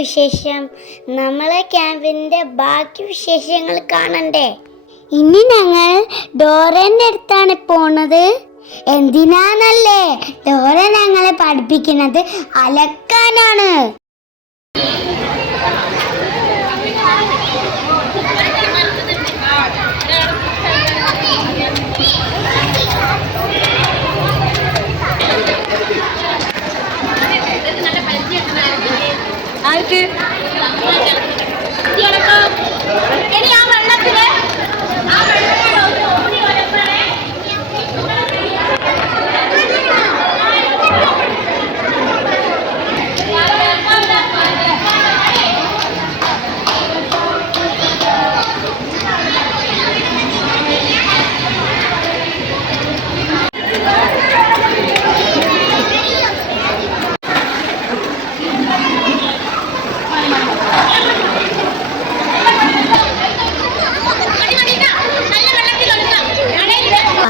വിശേഷം? നമ്മളെ ക്യാമ്പിൻ്റെ ബാക്കി വിശേഷങ്ങൾ കാണണ്ടേ? ഇനി ഞങ്ങൾ ഡോറേൻ്റെ അടുത്താണ് പോണത്. എന്തിനാന്നല്ലേ? ഡോറ ഞങ്ങളെ പഠിപ്പിക്കുന്നത് അലക്കാനാണ്.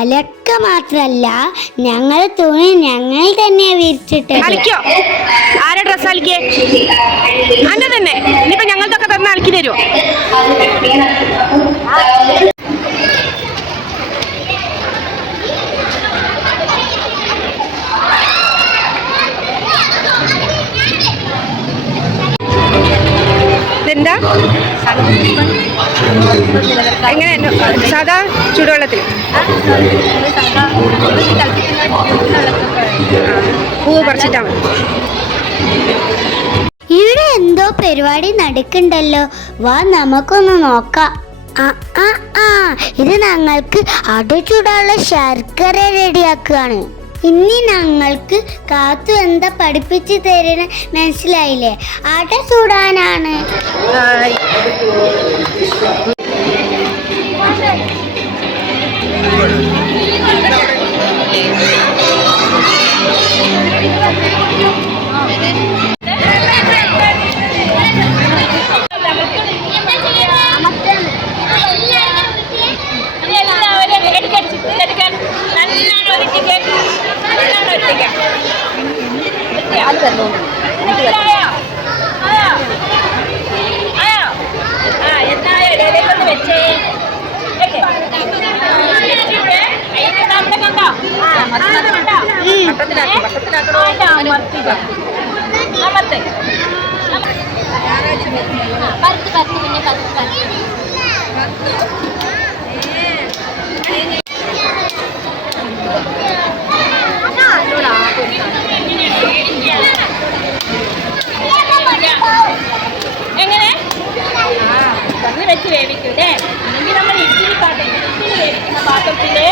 അലക്ക മാത്രല്ല, ഞങ്ങൾ തുണി ഞങ്ങൾ തന്നെ വിരിച്ചിട്ട്. ആരെ ഡ്രസ് അലക്കിയേ? അന്നെ തന്നെ. ഇനിയിപ്പോ ഞങ്ങൾക്കൊക്കെ തന്നെ അലക്കി തരുമോ? ഇതെന്താ? എങ്ങനെ സാധാ ചൂടുവെള്ളത്തിൽ പൂവ് പറിച്ചിട്ടാ മതി. ഇവിടെ എന്തോ പരിപാടി നടക്കണ്ടല്ലോ, വാ നമുക്കൊന്ന് നോക്കാം. ഇത് ഞങ്ങൾക്ക് അട ചൂടാനുള്ള ശർക്കര റെഡിയാക്കുകയാണ്. ഇനി ഞങ്ങൾക്ക് കാത്തു എന്താ പഠിപ്പിച്ചു തരുന്ന മനസ്സിലായില്ലേ? അട ചൂടാനാണ്. എങ്ങനെ കണ്ണ് വെച്ച് വേവിക്കൂലേ? അല്ലെങ്കിൽ നമ്മൾ ഇഡ്ഡലി വേവിക്കുന്ന പാത്രത്തില്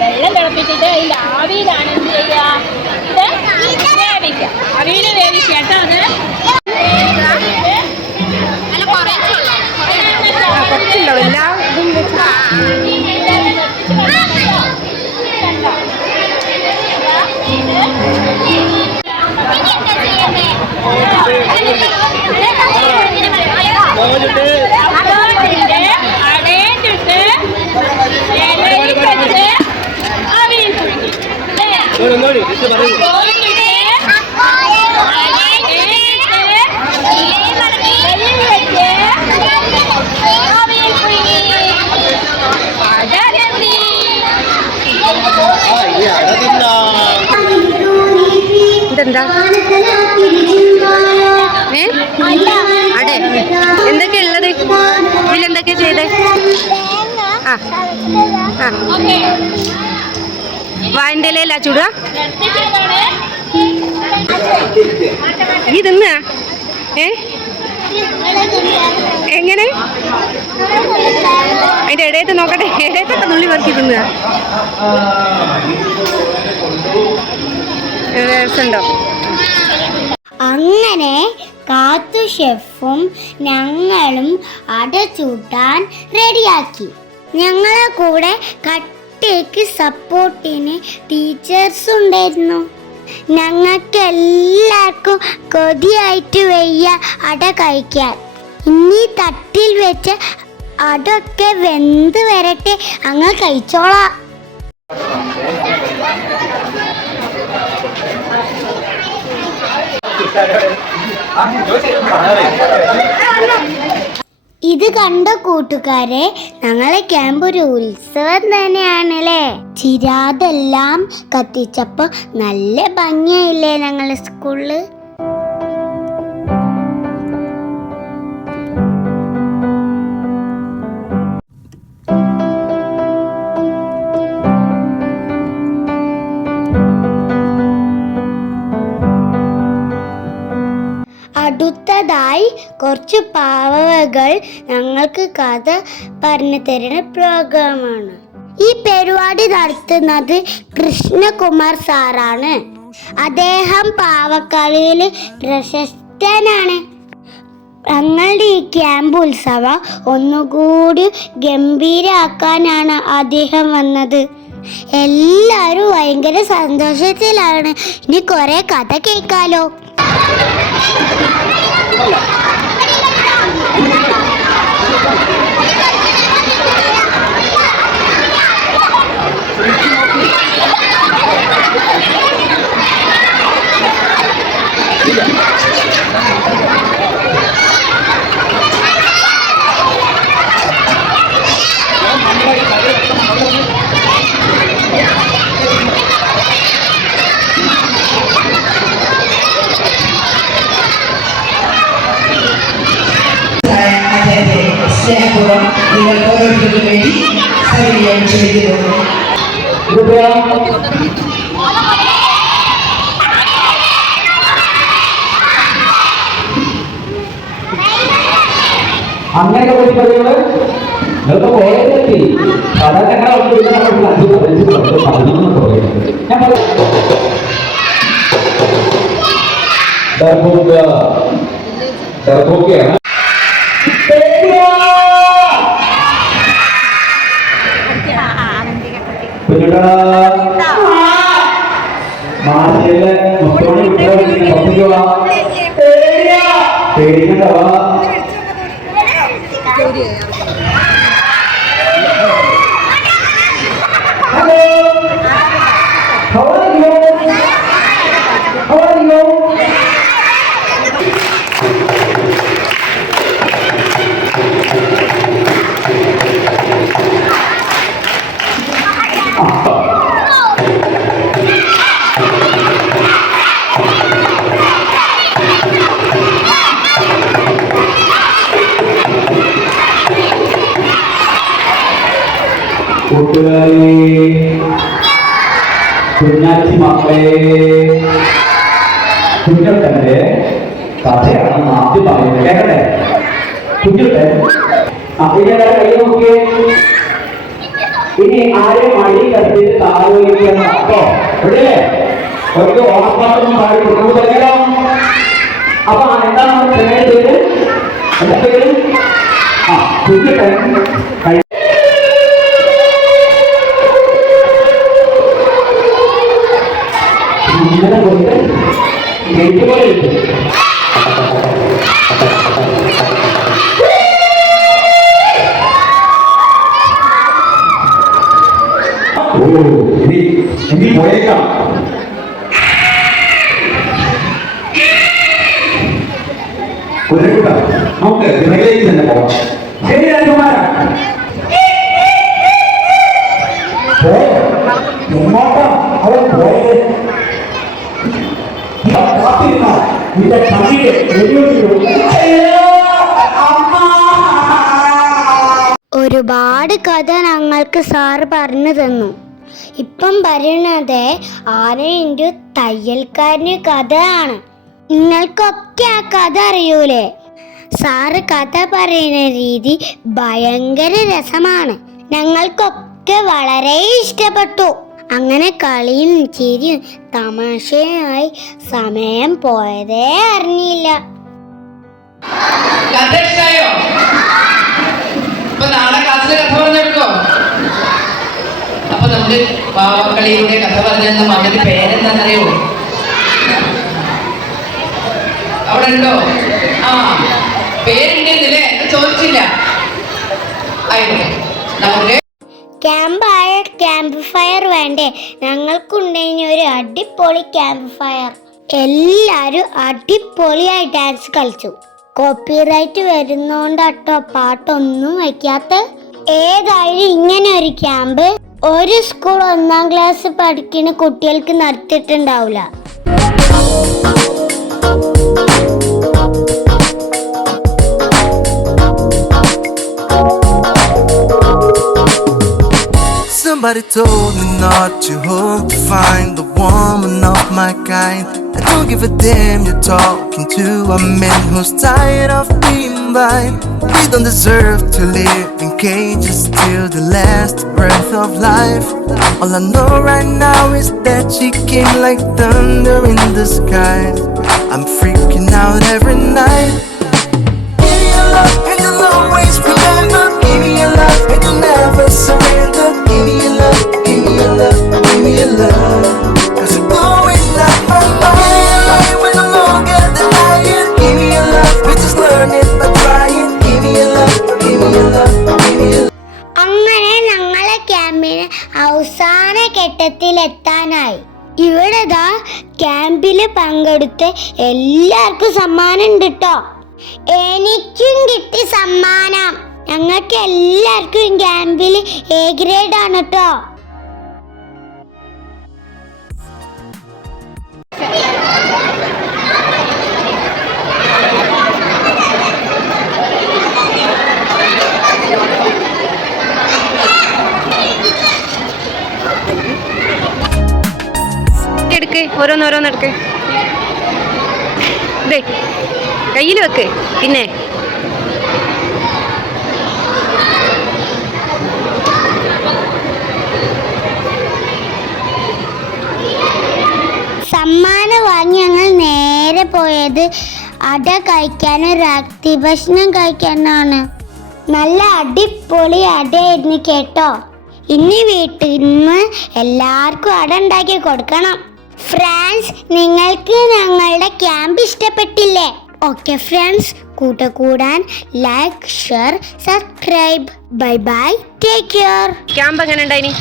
വെള്ളം തിളപ്പിച്ചിട്ട് അതിൽ ആവിയിലാണ് എന്ത് ചെയ്യുക? ഇത് വേവിക്കുക. ആവിയിൽ വേവിക്കുക കേട്ടോ. അത് കുറച്ചുണ്ടോ? എല്ലാ ഇതെന്താ? അടെ എന്തൊക്കെയാ ഉള്ളത്? ഇതിലെന്തൊക്കെയാ ചെയ്തേ? വാഴൻ്റെ ഇലയിലാ ചൂടുക? ഈ തിന്ന എങ്ങനെ? അതിന്റെ ഇടയത്ത് നോക്കട്ടെ, ഇടയത്തൊക്കെ നുള്ളി വറുക്കി തിന്നുക. രസമുണ്ടോ? അങ്ങനെ കാത്തു ഷെഫും ഞങ്ങളും അട ചൂട്ടാൻ റെഡിയാക്കി. ഞങ്ങളെ കൂടെ കട്ടയ്ക്ക് സപ്പോർട്ടിന് ടീച്ചേഴ്സ് ഉണ്ടായിരുന്നു. ഞങ്ങൾക്ക് എല്ലാവർക്കും കൊതിയായിട്ട് വയ്യ അട കഴിക്കാൻ. ഇനി തട്ടിൽ വെച്ച് അടൊക്കെ വെന്ത് വരട്ടെ, അങ്ങ് കഴിച്ചോളാം. ഇത് കണ്ട കൂട്ടുകാരെ, ഞങ്ങളെ ക്യാമ്പ് ഒരു ഉത്സവം തന്നെയാണല്ലേ. ചിരാതെല്ലാം കത്തിച്ചപ്പോ നല്ല ഭംഗിയായില്ലേ ഞങ്ങളെ സ്കൂളില്. അടുത്തതായി കുറച്ച് പാവകൾ ഞങ്ങൾക്ക് കഥ പറഞ്ഞു തരുന്ന പ്രോഗ്രാമാണ്. ഈ പരിപാടി നടത്തുന്നത് കൃഷ്ണകുമാർ സാറാണ്. അദ്ദേഹം പാവക്കളിയിൽ പ്രശസ്തനാണ്. ഞങ്ങളുടെ ഈ ക്യാമ്പ് ഉത്സവം ഒന്നുകൂടി ഗംഭീരാക്കാനാണ് അദ്ദേഹം വന്നത്. എല്ലാവരും ഭയങ്കര സന്തോഷത്തിലാണ്. ഇനി കുറെ കഥ കേൾക്കാലോ. സ്നേഹപൂർവ്വം നിങ്ങൾ ഓരോരുത്തർക്കും വേണ്ടി സൗകര്യം ചെയ്തിരുന്നു. അങ്ങനെ പറയുന്നത് നിങ്ങൾക്ക് പോയെത്തി ഞാൻ മാസിലെ മുത്തോണി പേടിക്കണ്ടവാ. Hello, how are you? How are you? കൂട്ടുകാരെ, കുഞ്ഞാച്ചി മക്കളെ, കുഞ്ഞുട്ടന്റെ കഥയാണെന്ന് ആദ്യം പറയുന്നത് കേട്ടെ. കുഞ്ഞുട്ടൻ ഇതിന്റെ കൈ നോക്കിയേ. ഇനി ആരെയും മടി കത്തിട്ട് താലോചിക്കാൻ അപ്പോ ഇവിടെ ഒരു ഓണപ്പാട്ടൊന്നും പാടി കൊടുക്കുന്നതല്ലോ. അപ്പൊ എന്താണ് പേര്? എന്താ പേര്? കുഞ്ഞുട്ടൻ ഇങ്ങനെ പോയിട്ട് പോലെ കിട്ടും. ഇനി പോയേക്കാം. നമുക്ക് ഗൃഹയിലേക്ക് തന്നെ പോവാം. ശരി രാജകുമാരാ, എങ്ങോട്ടാ അവൻ പോയത്? നിന്റെ കണ്ണിയെ ഒരുപാട് കഥ ഞങ്ങൾക്ക് സാറ് പറഞ്ഞു തന്നു. ഇപ്പം പറയുന്നത് ആനയുടെ തയ്യൽക്കാരന് കഥയാണ്. നിങ്ങൾക്കൊക്കെ ആ കഥ അറിയൂലേ? സാറ് കഥ പറയുന്ന രീതി ഭയങ്കര രസമാണ്. ഞങ്ങൾക്കൊക്കെ വളരെ ഇഷ്ടപ്പെട്ടു. അങ്ങനെ കളിയും ചിരിയും തമാശയായി സമയം പോയതേ അറിഞ്ഞില്ല. നാളെ ക്ലാസ്സിൽ കഥ പറഞ്ഞെടുക്കോ? അപ്പൊ നമ്മള് പാവക്കളിയിലൂടെ കഥ പറഞ്ഞെന്ന മകന്റെ പേരെന്താണെന്നറിയോ? അവിടെ ഉണ്ടോ? ആ, പേരുണ്ടെന്നില്ലേ? ചോദിച്ചില്ല. ആയിക്കോട്ടെ, നമുക്ക് ക്യാമ്പ് ഫയർ വേണ്ടേ? ഞങ്ങൾക്കുണ്ടെങ്കിൽ ഒരു അടിപൊളി ക്യാമ്പ് ഫയർ. എല്ലാരും അടിപൊളിയായി ഡാൻസ് കളിച്ചു. കോപ്പിറൈറ്റ് വരുന്നോണ്ടാട്ടോ പാട്ടൊന്നും വയ്ക്കാത്ത. ഏതായാലും ഇങ്ങനെ ഒരു ക്യാമ്പ് ഒരു സ്കൂൾ 1ാം ക്ലാസ് പഠിക്കുന്ന കുട്ടികൾക്ക് നടത്തിയിട്ടുണ്ടാവില്ല. Somebody told me not to hope to find the woman of my kind. I don't give a damn you're talking to a man who's tired of being blind. We don't deserve to live in cages till the last breath of life. All I know right now is that she came like thunder in the sky. I'm freaking out every night. Give me your love and you'll always remember. Give me your love and you'll never surrender. Give me your love, give me your love, give me your love. Cause you're blowing like my mind. When I'm longer than I am. Give me your love, we just learn it by trying. Give me your love, give me your love, give me your love. അങ്ങനെ ഞങ്ങളെ ക്യാമ്പിന് അവസാന ഘട്ടത്തിലെത്താനായി. ഇവിടെ ക്യാമ്പിൽ പങ്കെടുത്ത് എല്ലാവർക്കും സമ്മാനം ഉണ്ട് കേട്ടോ. എനിക്കും കിട്ടി സമ്മാനം. ഞങ്ങൾക്ക് എല്ലാവർക്കും ക്യാമ്പിൽ A ഗ്രേഡ് ആണ് കേട്ടോ. എടുക്ക്, ഓരോന്നോരോന്നെടുക്ക്. ഇതേ കയ്യിൽ വെക്ക്. പിന്നെ സമ്മാനം വാങ്ങി ഞങ്ങൾ നേരെ പോയത് അട കഴിക്കാനും രാത്രി ഭക്ഷണം കഴിക്കാനാണ്. നല്ല അടിപൊളി അടയായിരുന്നു കേട്ടോ. ഇനി വീട്ടിൽ നിന്ന് എല്ലാവർക്കും അട ഉണ്ടാക്കി കൊടുക്കണം. ഫ്രണ്ട്സ്, നിങ്ങൾക്ക് ഞങ്ങളുടെ ക്യാമ്പ് ഇഷ്ടപ്പെട്ടില്ലേ? ഓക്കെ ഫ്രണ്ട്സ്, കൂട്ടാൻ like, share, subscribe. Bye bye, take care. Camp എങ്ങനെ ഉണ്ടായിനി?